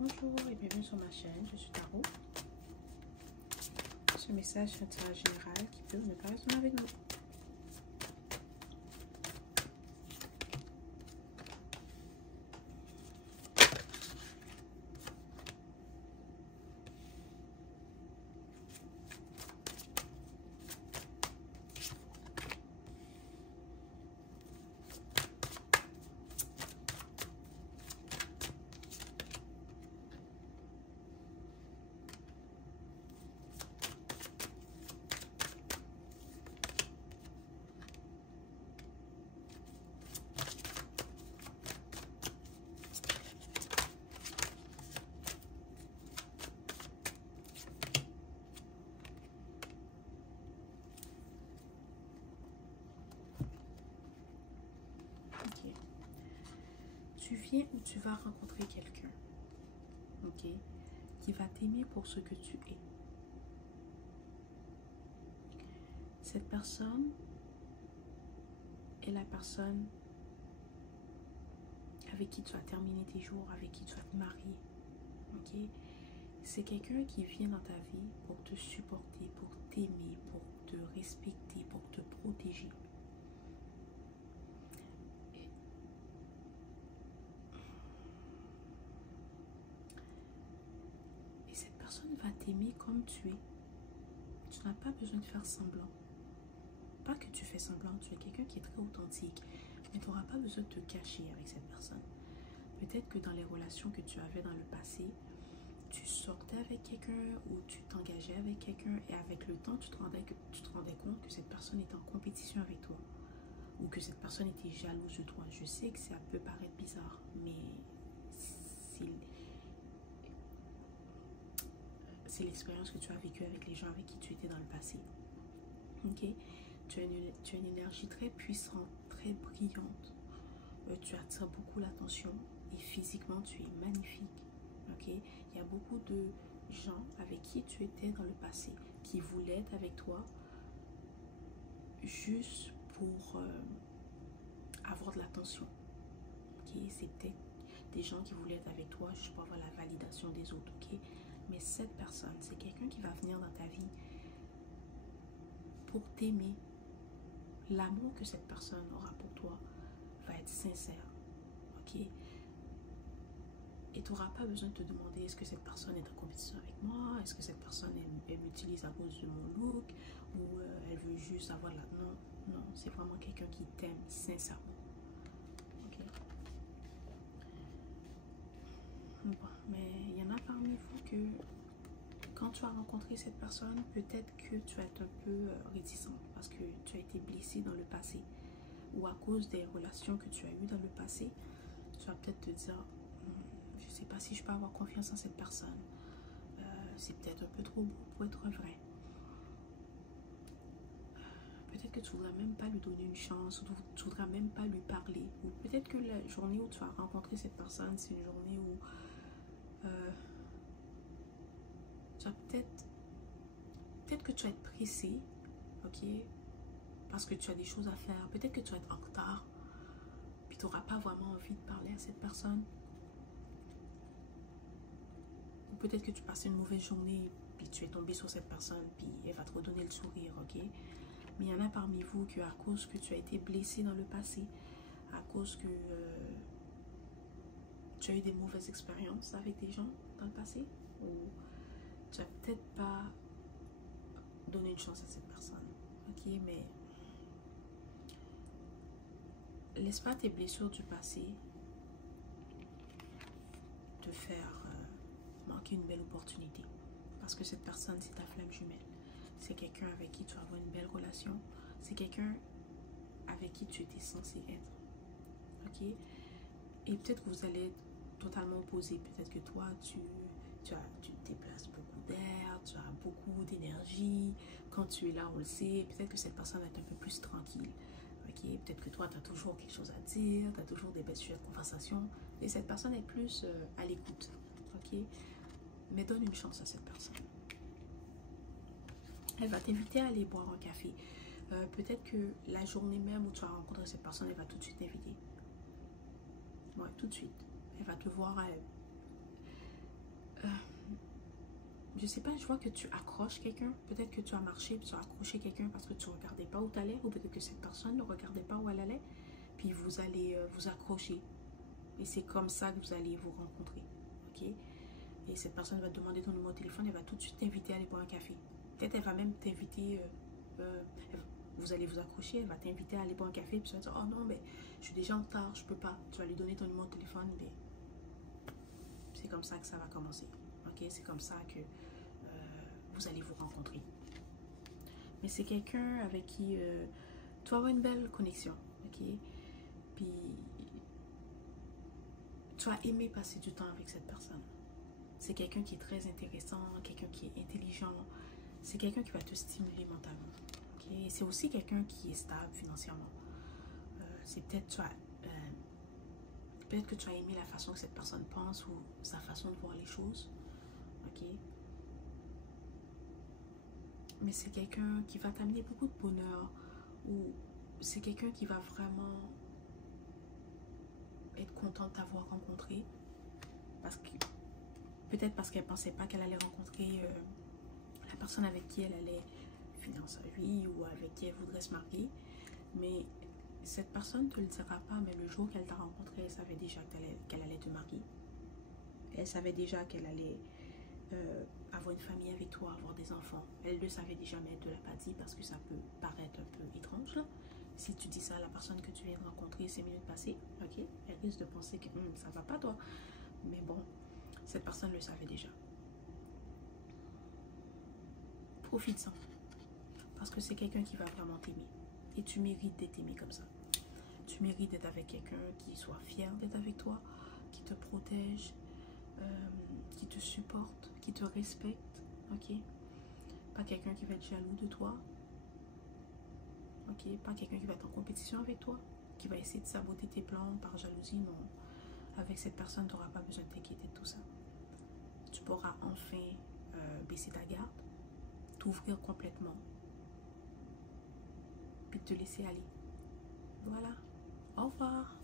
Bonjour et bienvenue sur ma chaîne, je suis Tarot. Ce message est un tirage général qui peut ne pas résonner avec vous. Ok. Tu viens ou tu vas rencontrer quelqu'un, ok, qui va t'aimer pour ce que tu es. Cette personne est la personne avec qui tu vas terminer tes jours, avec qui tu vas te marier, ok. C'est quelqu'un qui vient dans ta vie pour te supporter, pour t'aimer, pour te respecter, pour te protéger. Et cette personne va t'aimer comme tu es. Tu n'as pas besoin de faire semblant. Pas que tu fais semblant, tu es quelqu'un qui est très authentique, mais tu n'auras pas besoin de te cacher avec cette personne. Peut-être que dans les relations que tu avais dans le passé, tu sortais avec quelqu'un ou tu t'engageais avec quelqu'un et avec le temps, tu te rendais compte que cette personne était en compétition avec toi ou que cette personne était jalouse de toi. Je sais que ça peut paraître bizarre, mais c'est l'expérience que tu as vécue avec les gens avec qui tu étais dans le passé. Ok? Tu as une énergie très puissante, très brillante. Tu attires beaucoup l'attention et physiquement tu es magnifique. Ok? Il y a beaucoup de gens avec qui tu étais dans le passé qui voulaient être avec toi juste pour avoir de l'attention. Ok? C'est peut-être des gens qui voulaient être avec toi juste pour avoir la validation des autres. Ok? Mais cette personne, c'est quelqu'un qui va venir dans ta vie pour t'aimer. L'amour que cette personne aura pour toi va être sincère. Ok? Et tu n'auras pas besoin de te demander est-ce que cette personne est en compétition avec moi, est-ce que cette personne elle m'utilise à cause de mon look ou elle veut juste avoir la... Non, non, c'est vraiment quelqu'un qui t'aime sincèrement. Ok? Bon, mais il y en a parmi vous que quand tu as rencontré cette personne, peut-être que tu vas être un peu réticente parce que tu as été blessé dans le passé ou à cause des relations que tu as eues dans le passé, tu vas peut-être te dire je ne sais pas si je peux avoir confiance en cette personne. C'est peut-être un peu trop beau pour être vrai. Peut-être que tu ne voudras même pas lui donner une chance, ou tu ne voudras même pas lui parler. Ou peut-être que la journée où tu vas rencontrer cette personne, c'est une journée où tu vas peut-être que tu vas être pressé, ok, parce que tu as des choses à faire. Peut-être que tu vas être en retard, puis tu n'auras pas vraiment envie de parler à cette personne. Ou peut-être que tu passes une mauvaise journée, puis tu es tombé sur cette personne, puis elle va te redonner le sourire, ok? Mais il y en a parmi vous que à cause que tu as été blessé dans le passé, à cause que tu as eu des mauvaises expériences avec des gens dans le passé, ou tu n'as peut-être pas donné une chance à cette personne, ok? Mais laisse pas tes blessures du passé te faire manquer une belle opportunité. Parce que cette personne, c'est ta flamme jumelle. C'est quelqu'un avec qui tu vas avoir une belle relation. C'est quelqu'un avec qui tu étais censé être. Ok? Et peut-être que vous allez être totalement opposés. Peut-être que toi, tu déplaces beaucoup d'air, tu as beaucoup d'énergie. Quand tu es là, on le sait. Peut-être que cette personne va être un peu plus tranquille. Ok? Peut-être que toi, tu as toujours quelque chose à dire, tu as toujours des belles sujets de conversation. Et cette personne est plus à l'écoute. Ok? Mais donne une chance à cette personne. Elle va t'inviter à aller boire un café. Peut-être que la journée même où tu vas rencontrer cette personne, elle va tout de suite t'inviter. Ouais, tout de suite. Elle va te voir. je sais pas, je vois que tu accroches quelqu'un. Peut-être que tu as marché, puis tu as accroché quelqu'un parce que tu ne regardais pas où tu allais, ou peut-être que cette personne ne regardait pas où elle allait, puis vous allez vous accrocher. Et c'est comme ça que vous allez vous rencontrer. Ok? Et cette personne va te demander ton numéro de téléphone, elle va tout de suite t'inviter à aller boire un café. Peut-être elle va même t'inviter, vous allez vous accrocher, elle va t'inviter à aller boire un café, puis tu vas dire, oh non, mais je suis déjà en retard, je peux pas. Tu vas lui donner ton numéro de téléphone, mais c'est comme ça que ça va commencer. Ok? C'est comme ça que vous allez vous rencontrer. Mais c'est quelqu'un avec qui tu vas avoir une belle connexion. Ok? Puis tu vas aimer passer du temps avec cette personne. C'est quelqu'un qui est très intéressant, quelqu'un qui est intelligent. C'est quelqu'un qui va te stimuler mentalement. Okay? C'est aussi quelqu'un qui est stable financièrement. C'est peut-être peut-être que tu as aimé la façon que cette personne pense ou sa façon de voir les choses. Ok? Mais c'est quelqu'un qui va t'amener beaucoup de bonheur, ou c'est quelqu'un qui va vraiment être content de t'avoir rencontré, parce que peut-être parce qu'elle pensait pas qu'elle allait rencontrer la personne avec qui elle allait finir sa vie ou avec qui elle voudrait se marier. Mais cette personne ne te le dira pas, mais le jour qu'elle t'a rencontré, elle savait déjà qu'elle allait te marier. Elle savait déjà qu'elle allait avoir une famille avec toi, avoir des enfants. Elle le savait déjà, mais elle ne te l'a pas dit parce que ça peut paraître un peu étrange là. Si tu dis ça à la personne que tu viens de rencontrer 5 minutes passées, ok, elle risque de penser que ça va pas toi. Mais bon, cette personne le savait déjà. Profite-en. Parce que c'est quelqu'un qui va vraiment t'aimer. Et tu mérites d'être aimé comme ça. Tu mérites d'être avec quelqu'un qui soit fier d'être avec toi, qui te protège, qui te supporte, qui te respecte. Ok? Pas quelqu'un qui va être jaloux de toi. Ok? Pas quelqu'un qui va être en compétition avec toi, qui va essayer de saboter tes plans par jalousie. Non. Avec cette personne, tu n'auras pas besoin de t'inquiéter de tout ça. Tu pourras enfin baisser ta garde, t'ouvrir complètement, puis te laisser aller. Voilà. Au revoir.